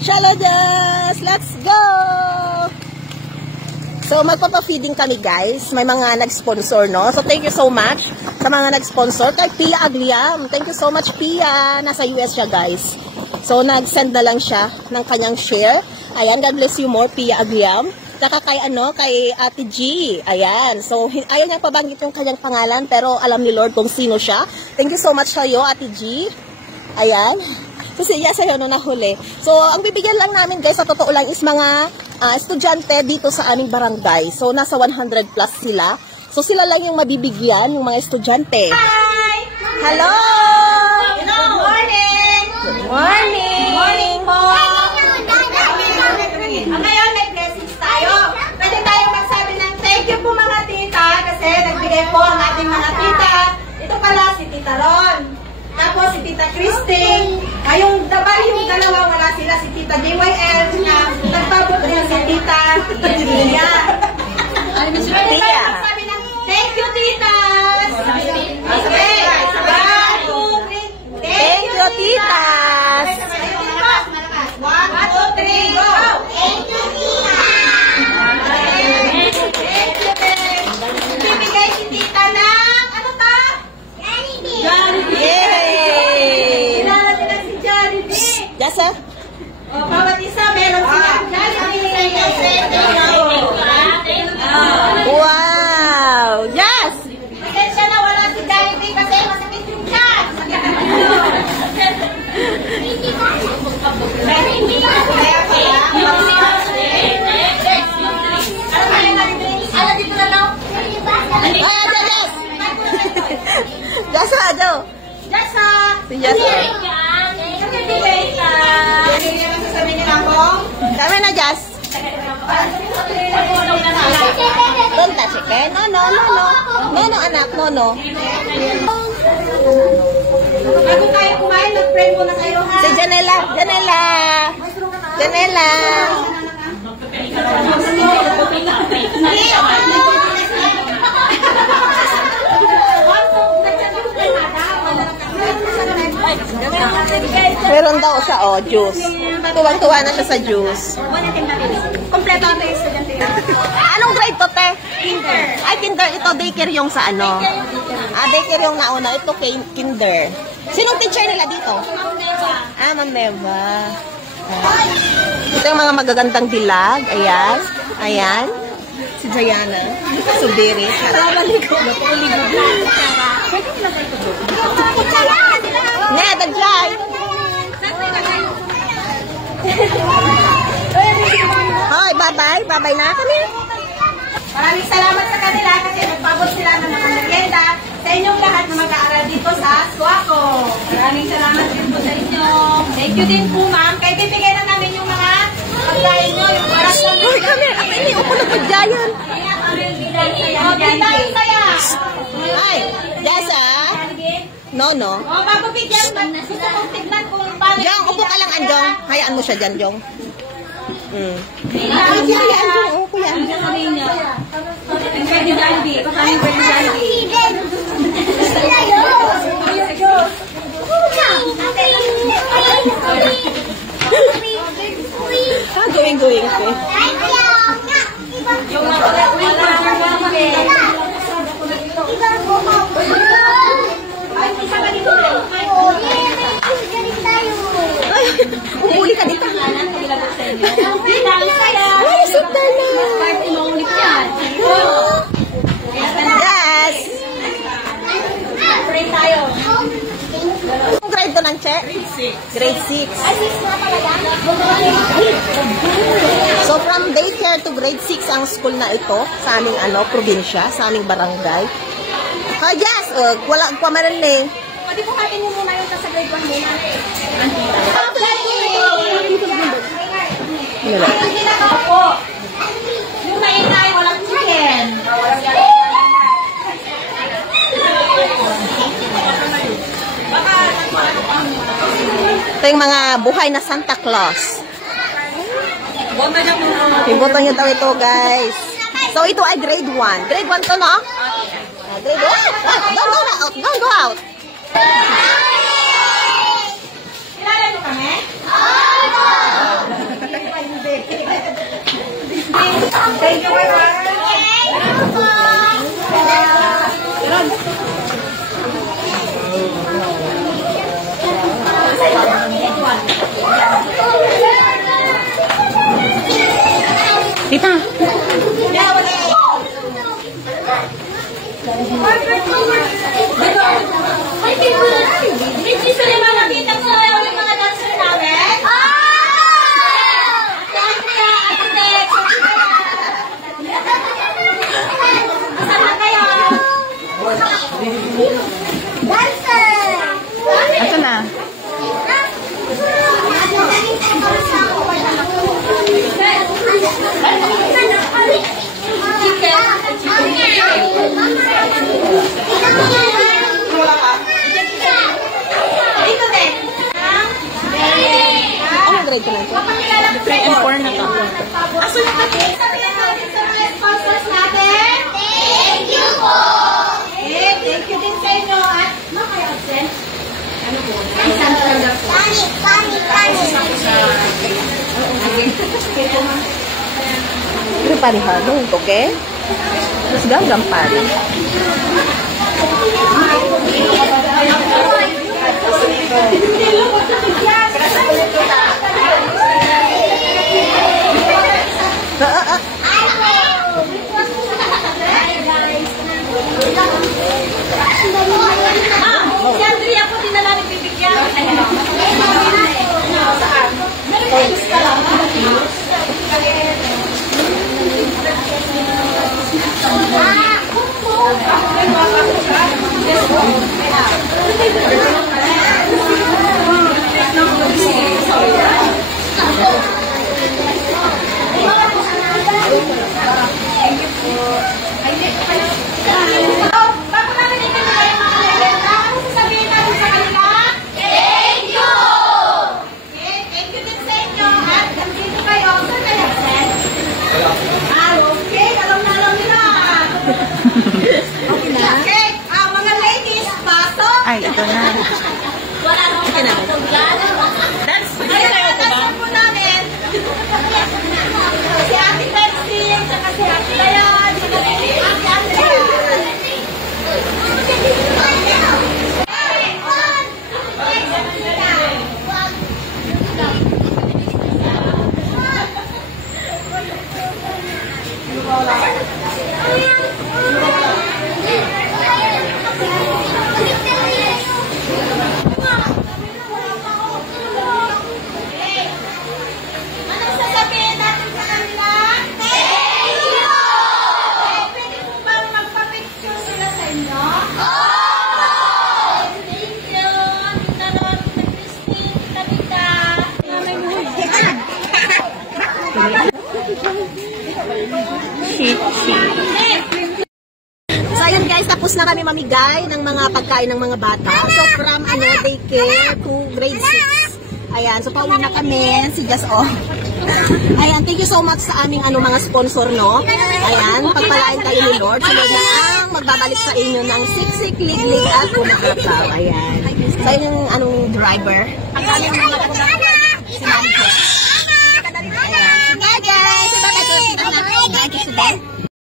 Shalodas! Let's go! So, magpapa-feeding kami, guys. May mga nag-sponsor, no? So, thank you so much sa mga nag-sponsor. Kay Pia Agliam. Thank you so much, Pia. Nasa US siya, guys. So, nag-send na lang siya ng kanyang share. Ayan, God bless you more, Pia Agliam. Saka kay, kay Ate G. Ayan. So, ayaw niya pabanggit yung kanyang pangalan, pero alam ni Lord kung sino siya. Thank you so much sa'yo, Ate G. Ayan. Kasi sa'yo no nahuli. So, ang bibigyan lang namin, guys, sa totoo lang is mga estudyante dito sa aming barangay. So, nasa 100 plus sila. So, sila lang yung mabibigyan, yung mga estudyante. Hi! Hello! Good morning! Good morning! Good morning po! Ngayon, may blessings tayo. Pwede tayo magsabi ng thank you po mga tita kasi nagbigay po ang ating mga tita. Ito pala si Tita Ron. Tapos si Tita Christine. Ngayong dabali yung dalawa, wala sila si Tita DYL na nagpabot rin si Tita Tia. Pwede tayo magsabi ng thank you, titas! Okay. 1, 2, 3. Thank you, titas! 1, 2, 3, go! Thank you, bibigay si tita ng, ano ta? Jollibee! Yay! Kilala nila si Jollibee! Yes, sir? O, bawat isa meron silang Jollibee! Wow! Yes! Pasensya na wala si Jollibee kasi masakit yung tiyan! Kaya pala, dito na lang. Yes! Yes, sir, Ado. Jasa! Si Jasa. Kami na, Jas. Don't touch it, eh? No, no, no, no. No, no, anak, no, no. Bago tayo kumain, mag-pray muna kayo, ha? Si Janela, Janela. Janela. Meron daw siya, oh, juice. Tuwang-tuwa na siya sa juice. Kompleto ang tayo estudyante. Anong grade to, te? Kinder. Ay, kinder. Ito, daycare yung sa ano? Daycare yung nauna. Ito, kinder. Sinong teacher nila dito? Ma'am Neva. Ito yung mga magagandang dilag. Ayan. Ayan. Si Jayana. Subiri. Ne, dagjay. Hoy, bye-bye. Bye-bye na kami. Maraming salamat sa kanila kasi nagpabot sila ng mga merienda sa inyong lahat na mag-aaral dito sa Suaco. Maraming salamat din po sa inyo. Thank you din po, ma'am. Kaya bibigyan na namin yung mga pagkain nyo, yung parang Hoy, kami. Ako ini. Upo na pagjayan. saya. Ay, Jasa. No, no. O, bago bigyan, gusto kong tignan kung paano. Jong, upo ka lang, Anjong. Hayaan mo siya dyan, Jong. Hayaan Hayaan, upo yan. Going ko. Yung Umuli ka dito. Yes! Pray tayo. Anong grade to ng Che? Grade 6. So from daycare to grade 6 ang school na ito sa aming probinsya, sa aming barangay. Yes! Wala pa man eh. Pwede po natin yung muna yung sa grade 1 muna. Opo. Yung maingay, walang chicken. Ito yung mga buhay na Santa Claus. Pibutan nyo daw ito, guys. So, ito ay grade 1. Grade 1 to, no? Grade 1? Don't go out. Don't go out. Kilala nyo kami? Tita. Ito na. Anong grade ka na ito? 3 and 4 na to. Sabihan natin sa mga sponsors natin. Thank you po! Thank you din sa inyo. At makaya absent? Ano po? Isang talaga po. Pani. Pero panihalo, okay? Mas gagang pari. Si Andrea po din na namin bibigyan. Saan? Thanks ka lang. Ay, ito na. Wala nang pinatuglan. That's po namin. Si Ate Pepsi, saka si Ate Layan, saka si Ate Andrea. Anong sasabihin natin sa kanila? Thank you! Pwede po ba magpa-picture sila sa inyo? Thank you! Tita Ron, Tita Christine, Tita Tita. So, ayun guys, tapos na kami mamigay ng mga pagkain ng mga bata. So, from daycare to grade 6. Ayan, so pauwi na kami. Si Just Ayan, thank you so much sa aming mga sponsor, no? Ayan, pagpalain tayo ni Lord. So, Lord na ang magbabalik sa inyo ng siksik, liglig at kumakapaw. Ayan. So, yung driver. Si Mami. Ayan. Bye guys! Bye guys!